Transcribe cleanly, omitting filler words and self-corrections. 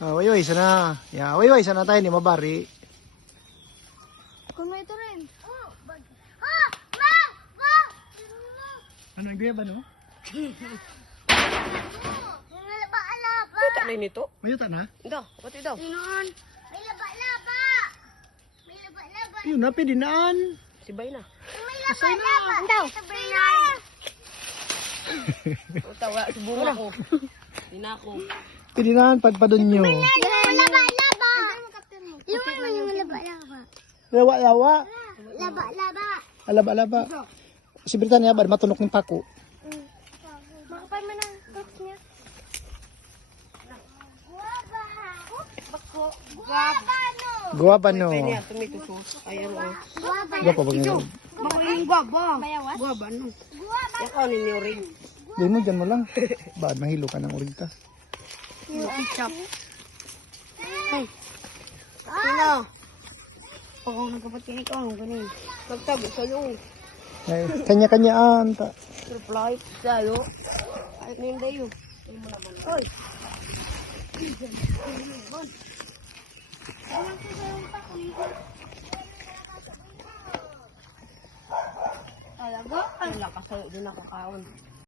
Wayway, sana. Ya, wayway, sana tayo ni mabari. Kung may ito rin. Ano ang gaya ba, no? Kita na nito. Mayutan ha? Ito, pati daw. Sinoon? May laba-laba. May laba-laba. Yun, napi dinaan. Sibay na. May laba-laba. Daw. Sabay na. Tawa, suburo ako. Hindi na ako. Pidinaan, padpadon nyo. Yung laba-laba. Yung ano yung laba-laba? Lawa-lawa. Laba-laba. Alaba-alaba. Si Britannia ba, matunok ng pako. Makapal mo ng crocs niya. Guaba. Bako. Guaba no. Guwabano. Pwede niya, tomato sauce. Ayan o. Guaba. Guwapa ba ngayon? Makuling guaba. Bayawas? Guaba no. Guaba. Yan ko ninyo rin. Gawin mo, dyan mo lang. Ba, mahilo ka ng urita. Yung ketchup. Sino? Pag ako nagkapatid ko, ang ganun. Nagtabi sa'yo. Ay, kanya-kanyaan. Reply sa'yo. Ay, ninde yun. Oy. Talaga? Ay, lakas sa'yo din ako kaon.